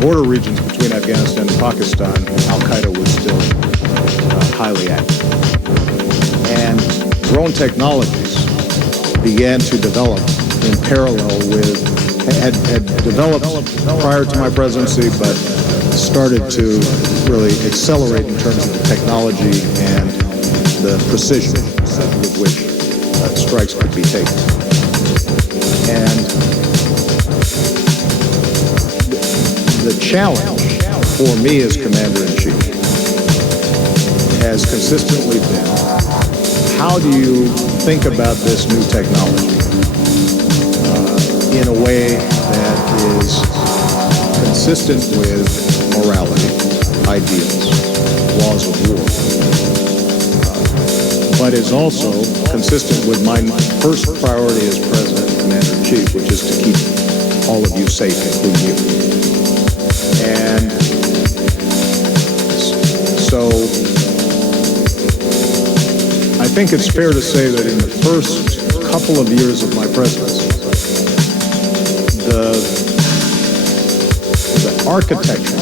border regions between Afghanistan and Pakistan, Al-Qaeda was still highly active. And drone technologies began to develop in parallel with, had developed prior to my presidency, but started to really accelerate in terms of the technology and the precision with which strikes could be taken. And the challenge for me as Commander-in-Chief has consistently been, how do you think about this new technology in a way that is consistent with morality, ideals, laws of war, but is also consistent with my first priority as President and Commander-in-Chief, which is to keep all of you safe, including you. And so I think it's fair to say that in the first couple of years of my presidency, the architecture,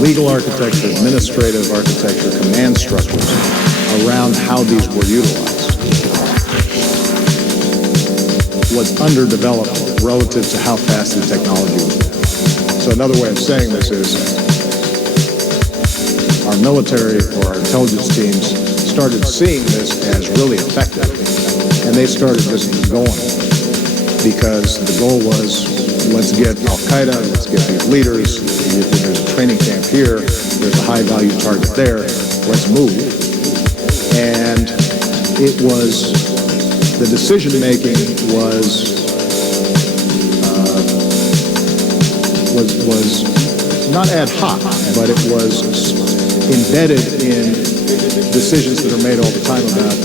legal architecture, administrative architecture, command structures around how these were utilized was underdeveloped relative to how fast the technology was moving. So another way of saying this is our military or our intelligence teams started seeing this as really effective, and they started just going because the goal was, let's get Al-Qaeda, let's get these leaders, there's a training camp here, there's a high-value target there, let's move. And it was, the decision-making was not ad hoc, but it was embedded in decisions that are made all the time about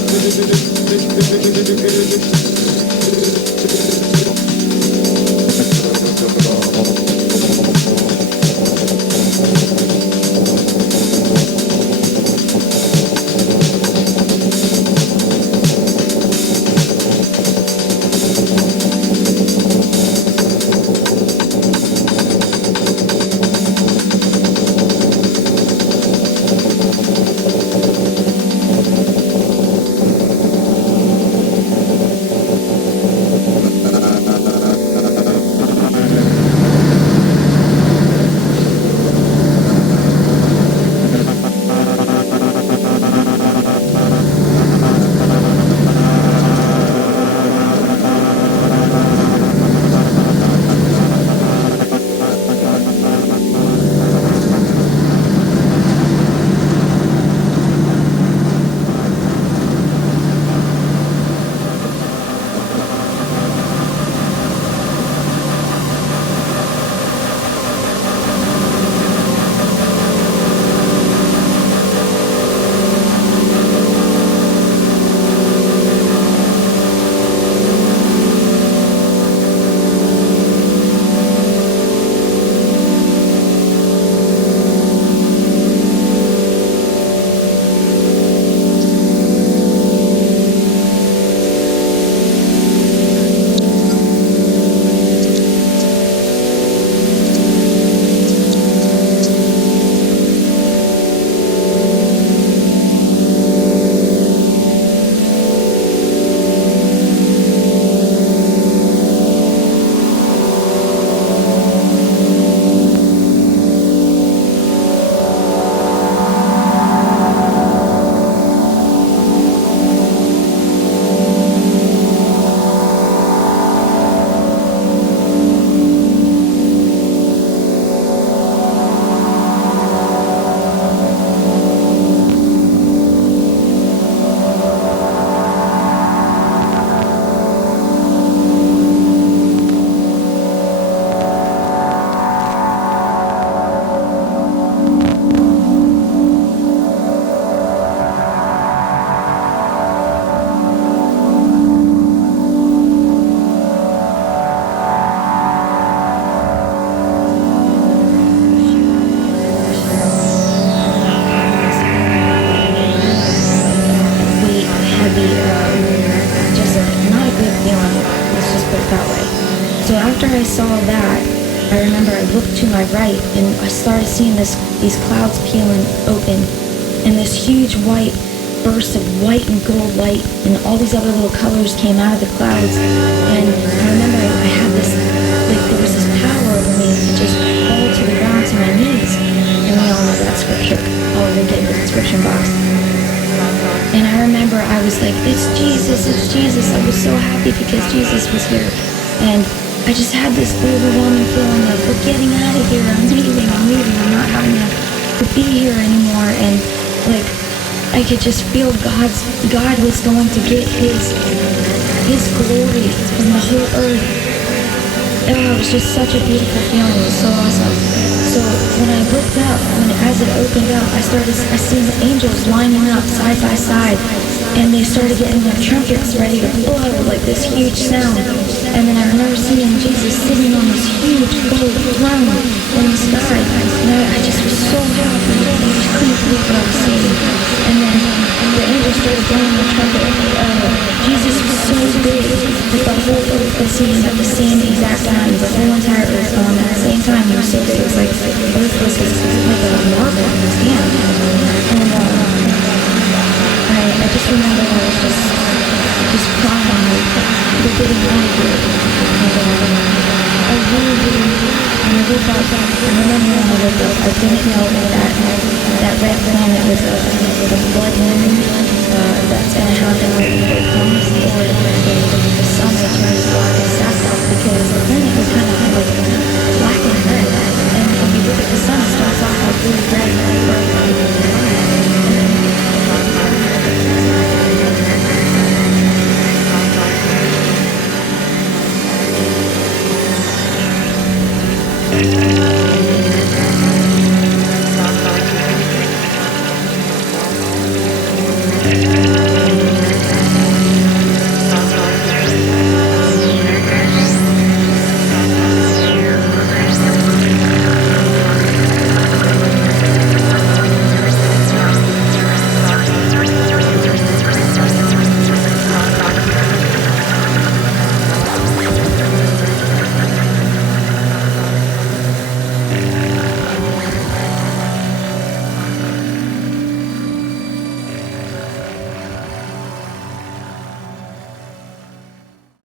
So after I saw that, I remember I looked to my right and I started seeing these clouds peeling open, and this huge white burst of white and gold light, and all these other little colors came out of the clouds. And I remember I had this, like there was this power over me to just fall to the ground to my knees. And we all know that scripture. Oh, we'll get into the description box. And I remember I was like, it's Jesus, it's Jesus. I was so happy because Jesus was here. And I just had this overwhelming feeling like, we're getting out of here. I'm leaving. I'm not having to be here anymore. And like, I could just feel God was going to get his glory from the whole earth. Oh, it was just such a beautiful feeling. It was so awesome. So when I looked up, as it opened up, I seen the angels lining up side by side, and they started getting their trumpets ready to blow like this huge sound. And then I remember seeing Jesus sitting on this huge gold throne in the sky, and I just was so happy. I just couldn't believe what I was seeing. And then the angels started blowing the trumpet. Jesus was so big that the whole earth was seeing at the same exact time. The whole entire earth at the same time. He was so big. It was like the earth was like a marble in his hand. And I just remember I was just crying, like, we're getting out of here. And I really, when I looked up, I remember when I looked up, I didn't know that red planet was the blood moon that's going to happen when it comes, or the sun will turn black as sackcloth, because the planet was kind of like black and red. And when you look at the sun, it starts off like really red and purple.